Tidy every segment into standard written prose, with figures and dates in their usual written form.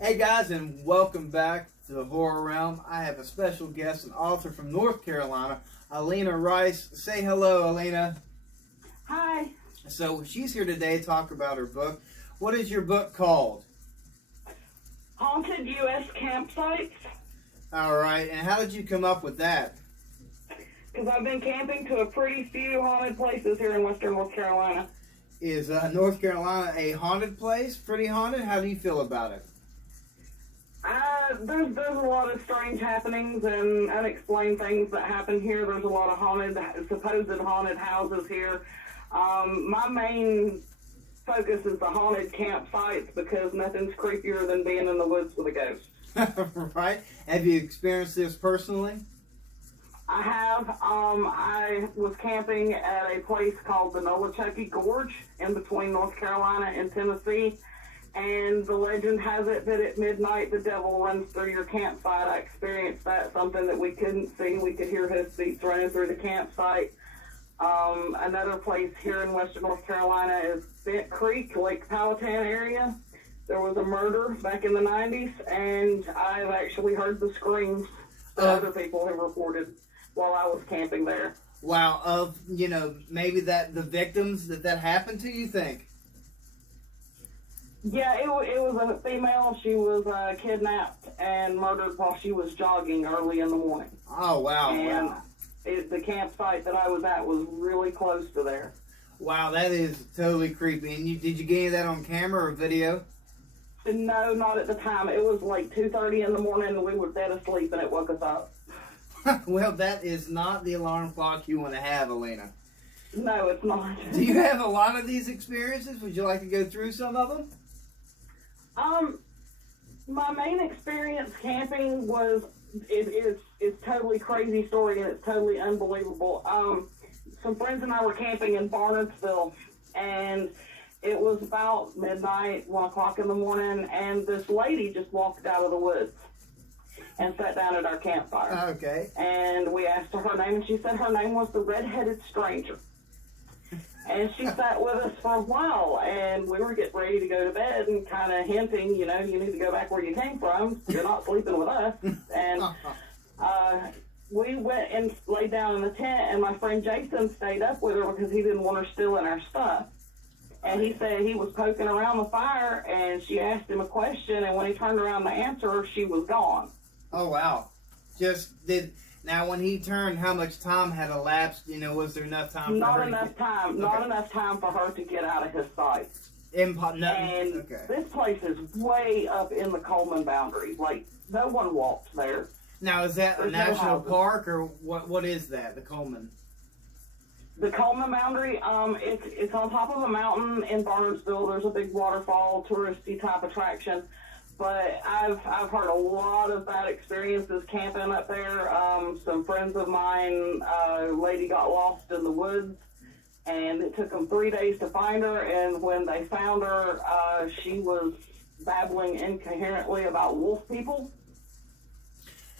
Hey guys, and welcome back to the Horror Realm. I have a special guest, an author from North Carolina, Aleena Rice. Say hello, Aleena. Hi. So she's here today to talk about her book. What is your book called? Haunted U.S. Campsites. All right, and how did you come up with that? Because I've been camping to a pretty few haunted places here in western North Carolina. Is North Carolina a haunted place? Pretty haunted? How do you feel about it? There's a lot of strange happenings and unexplained things that happen here. There's a lot of supposed haunted houses here. My main focus is the haunted campsites because nothing's creepier than being in the woods with a ghost. Right? Have you experienced this personally? I have. I was camping at a place called the Nolichucky Gorge in between North Carolina and Tennessee. And the legend has it that at midnight the devil runs through your campsite. I experienced that, something that we couldn't see. We could hear hoofbeats running through the campsite. Another place here in western North Carolina is Bent Creek, Lake Powhatan area. There was a murder back in the 90s, and I've actually heard the screams that other people have reported while I was camping there. Wow, maybe that the victims that happened to, you think? Yeah, it was a female. She was kidnapped and murdered while she was jogging early in the morning. Oh, wow. And wow. The campsite that I was at was really close to there. Wow, that is totally creepy. And did you get any of that on camera or video? No, not at the time. It was like 2:30 in the morning and we were dead asleep and it woke us up. Well, that is not the alarm clock you want to have, Aleena. No, it's not. Do you have a lot of these experiences? Would you like to go through some of them? My main experience camping was, it's totally crazy story and it's totally unbelievable. Some friends and I were camping in Barnardsville, and it was about midnight, 1 o'clock in the morning, and this lady just walked out of the woods and sat down at our campfire. Okay. And we asked her name, and she said her name was the Red-Headed Stranger. And she sat with us for a while, and we were getting ready to go to bed and kind of hinting, you need to go back where you came from. You're not sleeping with us. And we went and laid down in the tent, and my friend Jason stayed up with her because he didn't want her stealing our stuff. And he said he was poking around the fire, and she asked him a question, and when he turned around to answer her, she was gone. Oh, wow. Now, when he turned, how much time had elapsed? Was there enough time? Not enough time. Okay. Not enough time for her to get out of his sight. And okay. This place is way up in the Coleman boundary. Like, no one walks there. Now, is that a national park, or what is that, the Coleman? The Coleman boundary, it's on top of a mountain in Barnardsville. There's a big waterfall, touristy type attraction. But I've heard a lot of bad experiences camping up there. Some friends of mine, a lady got lost in the woods, and it took them 3 days to find her. And when they found her, she was babbling incoherently about wolf people,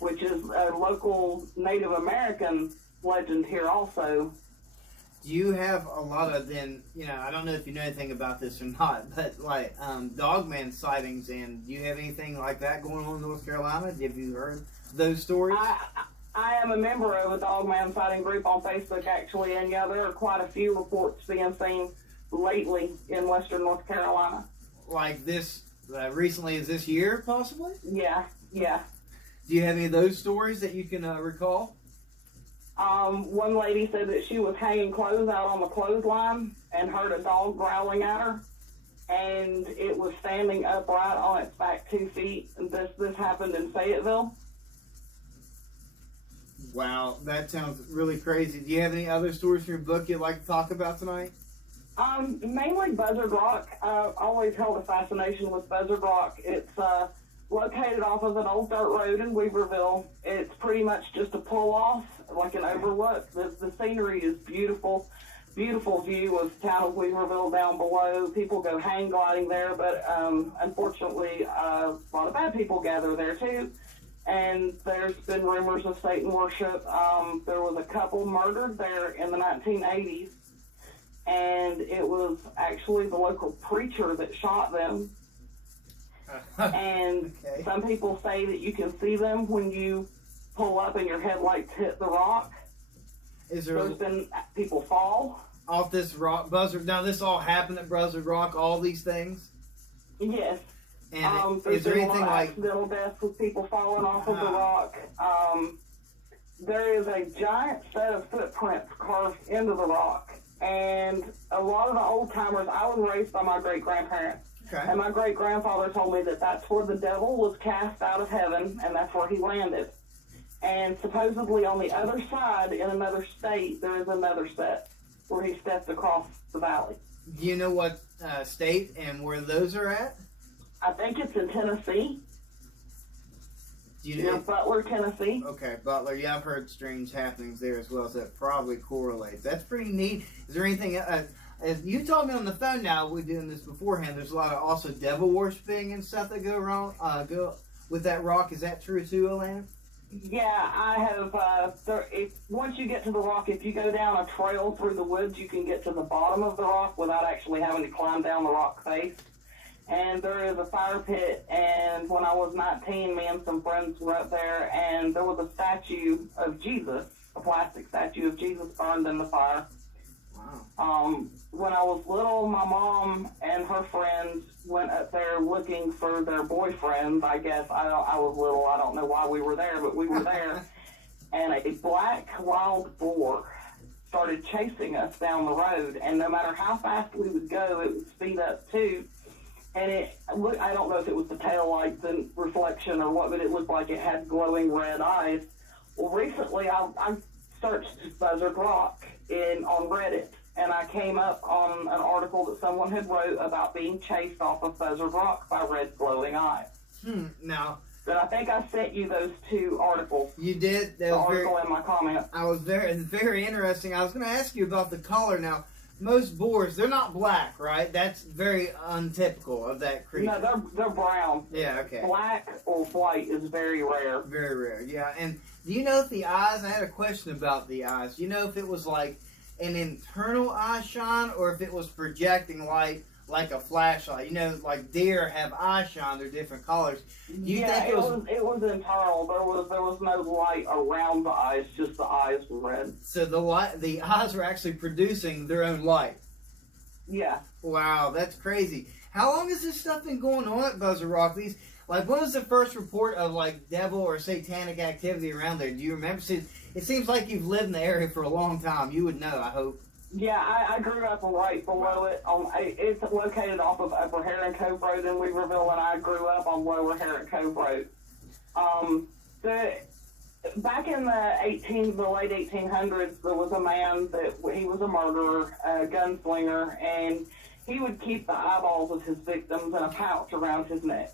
which is a local Native American legend here also. Do you have a lot of I don't know if you know anything about this or not, but like dogman sightings, and do you have anything like that going on in North Carolina? Have you heard those stories? I am a member of a dogman sighting group on Facebook, actually, and yeah, there are quite a few reports being seen lately in western North Carolina. Like this, recently, is this year, possibly? Yeah. Do you have any of those stories that you can recall? One lady said that she was hanging clothes out on the clothesline and heard a dog growling at her, and it was standing upright on its back 2 feet. And this happened in Fayetteville. Wow, that sounds really crazy. Do you have any other stories from your book you'd like to talk about tonight? Mainly Buzzard Rock. I've always held a fascination with Buzzard Rock. It's located off of an old dirt road in Weaverville. It's pretty much just a pull-off, like an overlook. The scenery is beautiful. Beautiful view of the town of Weaverville down below. People go hang gliding there, but unfortunately a lot of bad people gather there too. And there's been rumors of Satan worship. There was a couple murdered there in the 1980s, and it was actually the local preacher that shot them. And Okay. some people say that you can see them when you pull up and your headlights hit the rock. Is there There's been people fall. off this rock Buzzard? Now this all happened at Buzzard Rock. All these things. Yes. And There's is there been a anything lot of like? accidental deaths with people falling off of the rock. There is a giant set of footprints carved into the rock. And a lot of the old timers, I was raised by my great grandparents. Okay. And my great grandfather told me that that's where the devil was cast out of heaven, and that's where he landed. And supposedly on the other side, in another state, there is another set where he stepped across the valley. Do you know what state and where those are at? I think it's in Tennessee. Do you Near know? Butler, Tennessee. Okay, Butler. Yeah, I've heard strange happenings there as well, so that probably correlates. That's pretty neat. Is there anything? As you told me on the phone now, we're doing this beforehand. There's a lot of also devil worshiping and stuff that go wrong. Go with that rock. Is that true too, Aleena? Yeah, I have. Once you get to the rock, if you go down a trail through the woods, you can get to the bottom of the rock without actually having to climb down the rock face. And there is a fire pit, and when I was 19, me and some friends were up there, and there was a statue of Jesus, a plastic statue of Jesus burned in the fire. Wow. When I was little, my mom and her friends went up there looking for their boyfriends. I guess I was little. I don't know why we were there, but we were there. And a black wild boar started chasing us down the road. And no matter how fast we would go, it would speed up too. And I don't know if it was the tail lights and reflection or what, but it looked like it had glowing red eyes. Well, recently I searched Buzzard Rock on Reddit, and I came up on an article that someone had wrote about being chased off of Buzzard Rock by red glowing eyes. Now. But I think I sent you those two articles. You did. That the was article in my comments. I was very interesting. I was going to ask you about the color. Now, most boars, they're not black, right? That's very untypical of that creature. No, they're brown. Yeah, okay. Black or white is very rare. Very rare, yeah. And do you know if the eyes, I had a question about the eyes. Do you know if it was like an internal eye shine or if it was projecting light like a flashlight? You know, like deer have eye shine, they're different colors. Do you think it was internal. There was no light around the eyes, just the eyes were red. So the eyes were actually producing their own light. Yeah. Wow, that's crazy. How long has this stuff been going on at Buzzard Rock? When was the first report of like devil or satanic activity around there? Do you remember? It seems like you've lived in the area for a long time. You would know, I hope. Yeah, I grew up right below it. It's located off of Upper Heron Cove Road in Weaverville, and I grew up on Lower Heron Cove Road. Back in the late 1800s, there was a man he was a murderer, a gunslinger, and he would keep the eyeballs of his victims in a pouch around his neck.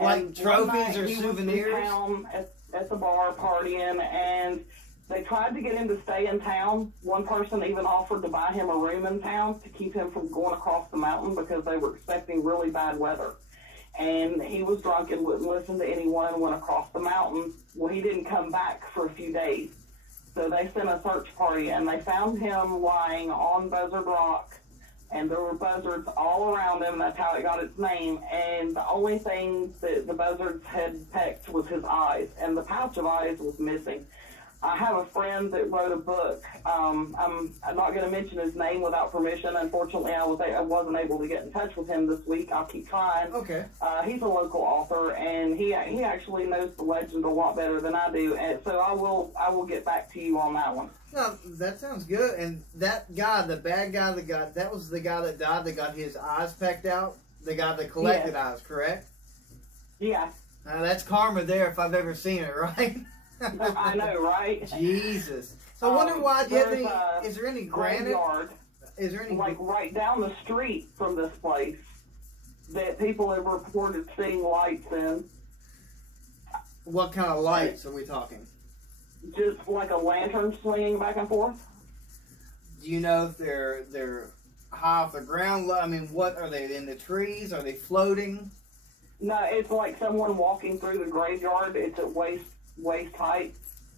Like trophies or he souvenirs? was in town at the bar partying, and they tried to get him to stay in town. One person even offered to buy him a room in town to keep him from going across the mountain because they were expecting really bad weather. And he was drunk and wouldn't listen to anyone and went across the mountain. Well, he didn't come back for a few days. So they sent a search party, and they found him lying on Buzzard Rock, and there were buzzards all around him. That's how it got its name. And the only thing that the buzzards had pecked was his eyes, and the pouch of eyes was missing. I have a friend that wrote a book. I'm not going to mention his name without permission. Unfortunately, I wasn't able to get in touch with him this week. I'll keep trying. Okay. He's a local author, and he actually knows the legend a lot better than I do. And so I will get back to you on that one. No, that sounds good. And that guy, the bad guy that was the guy that died that got his eyes pecked out? The guy that collected eyes, correct? Yeah. That's karma there if I've ever seen it, right? I know, right? Jesus. So I wonder why. Do you have any? Is there any graveyard? Is there any right down the street from this place that people have reported seeing lights in? What kind of lights are we talking? Just like a lantern swinging back and forth. Do you know if they're high off the ground? I mean, what are they in the trees? Are they floating? No, it's like someone walking through the graveyard. It's at waist height,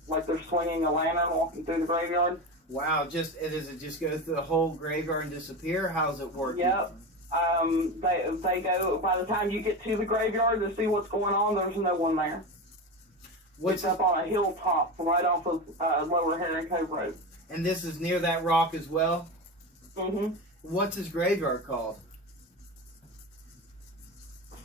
like they're swinging a lantern walking through the graveyard. Wow, does it just go through the whole graveyard and disappear? How's it work? Yep. They go, by the time you get to the graveyard to see what's going on, there's no one there. It's up on a hilltop right off of Lower Herring Cove Road. And this is near that rock as well? Mm-hmm. What's his graveyard called?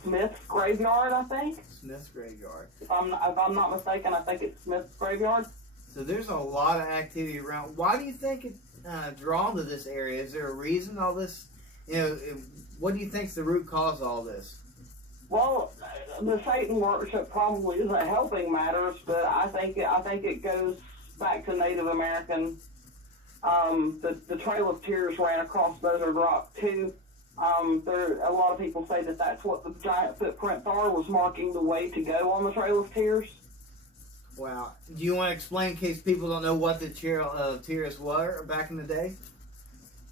Smith's Graveyard, I think. Smith's Graveyard. If I'm not mistaken, I think it's Smith's Graveyard. So there's a lot of activity around. Why do you think it's drawn to this area? Is there a reason all this, what do you think's the root cause of all this? Well, the Satan worship probably isn't helping matters, but I think it goes back to Native American. The Trail of Tears ran across Desert Rock too. A lot of people say that that's what the giant footprints are, was marking the way to go on the Trail of Tears. Wow. Do you want to explain in case people don't know what the Trail of Tears were back in the day?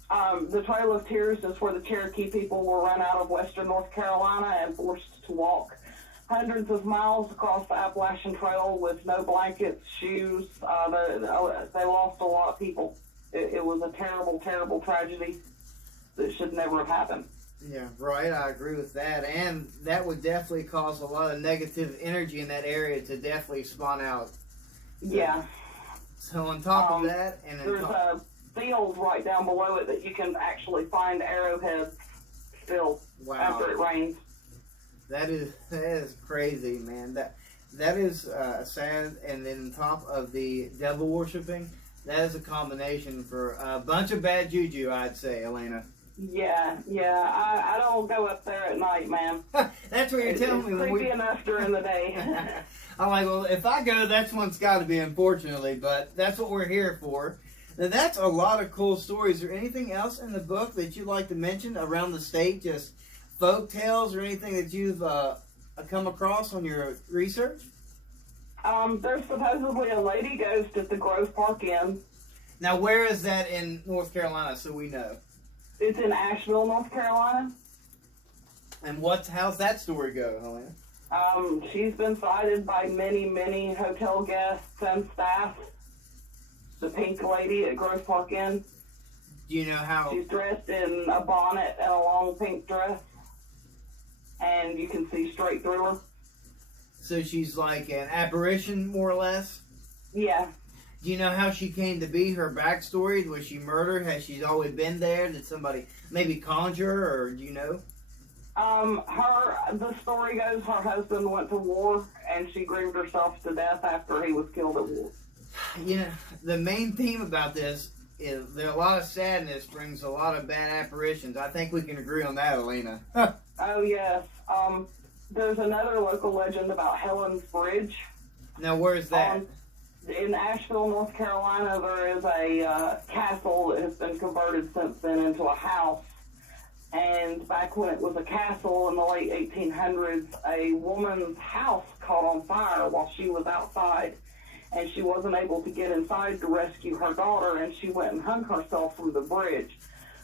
The Trail of Tears is where the Cherokee people were run out of western North Carolina and forced to walk hundreds of miles across the Appalachian Trail with no blankets, shoes. They lost a lot of people. It was a terrible, terrible tragedy that should never have happened. Yeah, right. I agree with that. And that would definitely cause a lot of negative energy in that area to definitely spawn out. Yeah. So on top of that, and there's a field right down below it that you can actually find arrowheads still after it rains. That is crazy, man. That is sad. And then on top of the devil worshipping, that is a combination for a bunch of bad juju, I'd say, Aleena. Yeah. I don't go up there at night, man. That's what you're telling me. It's creepy enough during the day. I'm like, well, if I go, that's when it's got to be, unfortunately. But that's what we're here for. Now, that's a lot of cool stories. Is there anything else in the book that you'd like to mention around the state? Just folk tales or anything that you've come across on your research? There's supposedly a lady ghost at the Grove Park Inn. Now, where is that in North Carolina, so we know? It's in Asheville, North Carolina. And how's that story go, Aleena? She's been cited by many, many hotel guests and staff. The pink lady at Grove Park Inn. Do you know how? She's dressed in a bonnet and a long pink dress. And you can see straight through her. So she's like an apparition, more or less? Yeah. Do you know how she came to be, her backstory? Was she murdered? Has she always been there? Did somebody maybe conjure her, or do you know? The story goes her husband went to war, and she grieved herself to death after he was killed at war. You know, the main theme about this is a lot of sadness brings a lot of bad apparitions. I think we can agree on that, Aleena. Oh, yes. There's another local legend about Helen's Bridge. Now, where's that? In Asheville, North Carolina, there is a castle that has been converted since then into a house. And back when it was a castle in the late 1800s, a woman's house caught on fire while she was outside. And she wasn't able to get inside to rescue her daughter, and she went and hung herself from the bridge.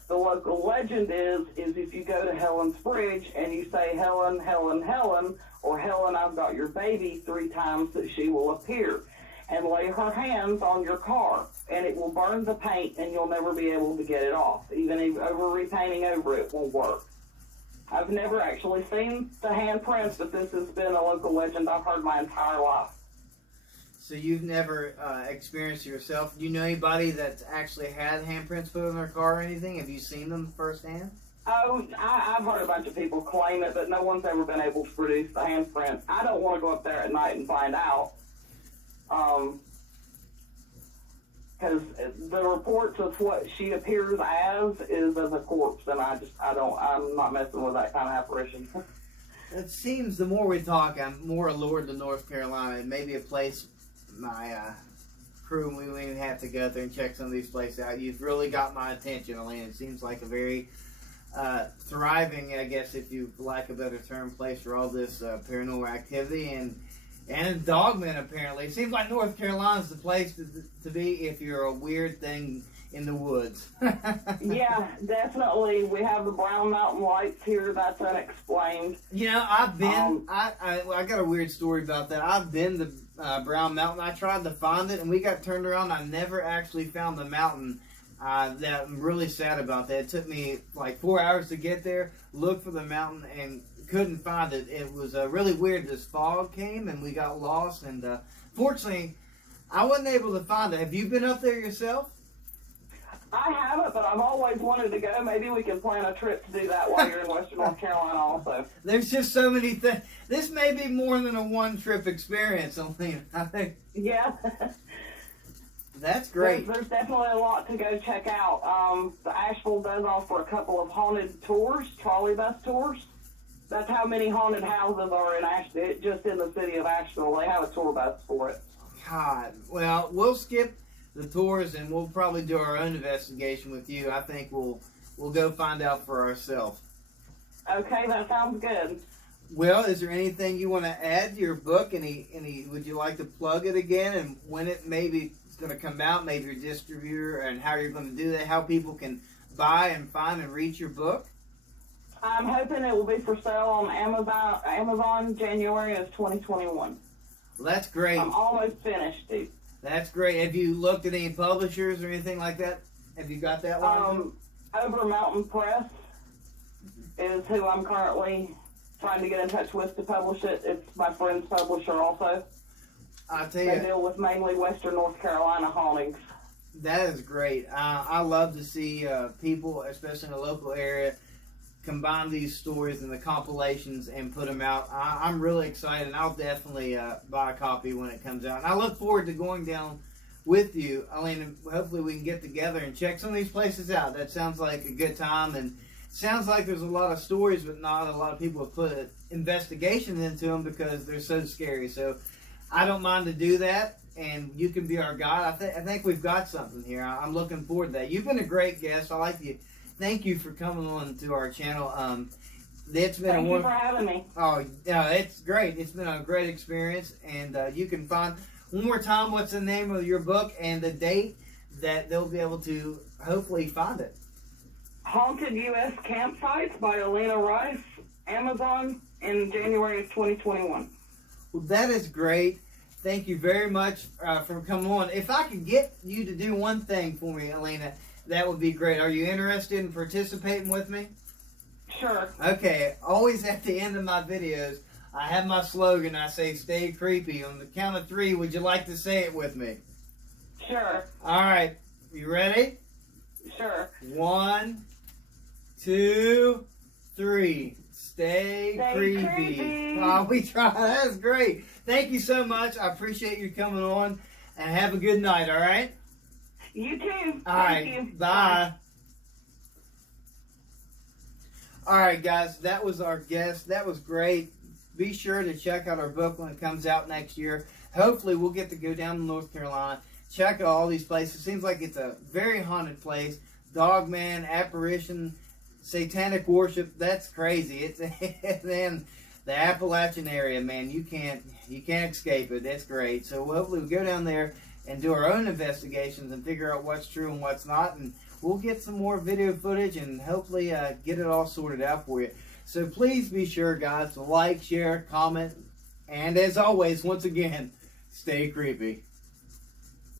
The local legend is if you go to Helen's Bridge and you say, Helen, Helen, Helen, or Helen, I've got your baby 3 times, that she will appear and lay her hands on your car, and it will burn the paint, and you'll never be able to get it off. Even over repainting over it won't work. I've never actually seen the handprints, but this has been a local legend I've heard my entire life. So you've never experienced it yourself? Do you know anybody that's actually had handprints put on their car or anything? Have you seen them firsthand? Oh, I've heard a bunch of people claim it, but no one's ever been able to produce the handprint. I don't want to go up there at night and find out. Because the reports of what she appears as is as a corpse, and I'm not messing with that kind of apparition. It seems the more we talk, I'm more allured to North Carolina. It may be a place my crew and we may have to go there and check some of these places out. You've really got my attention, Aleena. It seems like a very thriving, I guess, if you like a better term, place for all this paranormal activity and dogmen, apparently. It seems like North Carolina's the place to be if you're a weird thing in the woods. Yeah, definitely. We have the Brown Mountain Lights here. That's unexplained. You know, I've been, I got a weird story about that. I've been to Brown Mountain. I tried to find it, and we got turned around. I never actually found the mountain I'm really sad about that. It took me like 4 hours to get there, look for the mountain, and couldn't find it. It was really weird. This fog came, and we got lost. And fortunately, I wasn't able to find it. Have you been up there yourself? I haven't, but I've always wanted to go. Maybe we can plan a trip to do that while you're in Western North Carolina also. There's just so many things. This may be more than a one-trip experience, Aleena. I think. Yeah. That's great. There's definitely a lot to go check out. The Asheville does offer a couple of haunted tours, trolley bus tours. That's how many haunted houses are in Asheville, just in the city of Asheville. They have a tour bus for it. God. Well, we'll skip the tours and we'll probably do our own investigation with you. I think we'll go find out for ourselves. Okay, that sounds good. Well, is there anything you want to add to your book? Would you like to plug it again and when it maybe is going to come out, maybe your distributor and how you're going to do that, how people can buy and find and read your book? I'm hoping it will be for sale on Amazon January of 2021. Well, that's great. I'm almost finished, dude. That's great. Have you looked at any publishers or anything like that? Have you got that one? Over Mountain Press is who I'm currently trying to get in touch with to publish it. It's my friend's publisher also. I'll tell you. They deal with mainly Western North Carolina hauntings. That is great. I love to see people, especially in the local area, combine these stories and the compilations and put them out. I'm really excited, and I'll definitely buy a copy when it comes out. And I look forward to going down with you, Aleena. Hopefully we can get together and check some of these places out. That sounds like a good time, and it sounds like there's a lot of stories, but not a lot of people have put investigations into them because they're so scary. So I don't mind to do that, and you can be our guide. I think we've got something here. I'm looking forward to that. You've been a great guest. I like you. Thank you for coming on to our channel. It's been Thank you for having me. Oh, yeah, it's great. It's been a great experience, and you can find one more time what's the name of your book and the date that they'll be able to hopefully find it. Haunted U.S. Campsites by Aleena Rice, Amazon in January of 2021. Well, that is great. Thank you very much for coming on. If I could get you to do one thing for me, Aleena, that would be great. Are you interested in participating with me? Sure. Okay. Always at the end of my videos, I have my slogan. I say, stay creepy. On the count of 3, would you like to say it with me? Sure. All right. You ready? Sure. 1, 2, 3. Stay creepy. Oh, we try. That's great. Thank you so much. I appreciate you coming on. And have a good night, all right? You too. All right. Bye. All right, guys. That was our guest. That was great. Be sure to check out our book when it comes out next year. Hopefully, we'll get to go down to North Carolina, check out all these places. Seems like it's a very haunted place. Dogman, apparition, satanic worship. That's crazy. It's in the Appalachian area, man. You can't escape it. That's great. So hopefully we'll go down there and do our own investigations and figure out what's true and what's not. And we'll get some more video footage and hopefully get it all sorted out for you. So please be sure, guys, to like, share, comment, and as always, once again, stay creepy.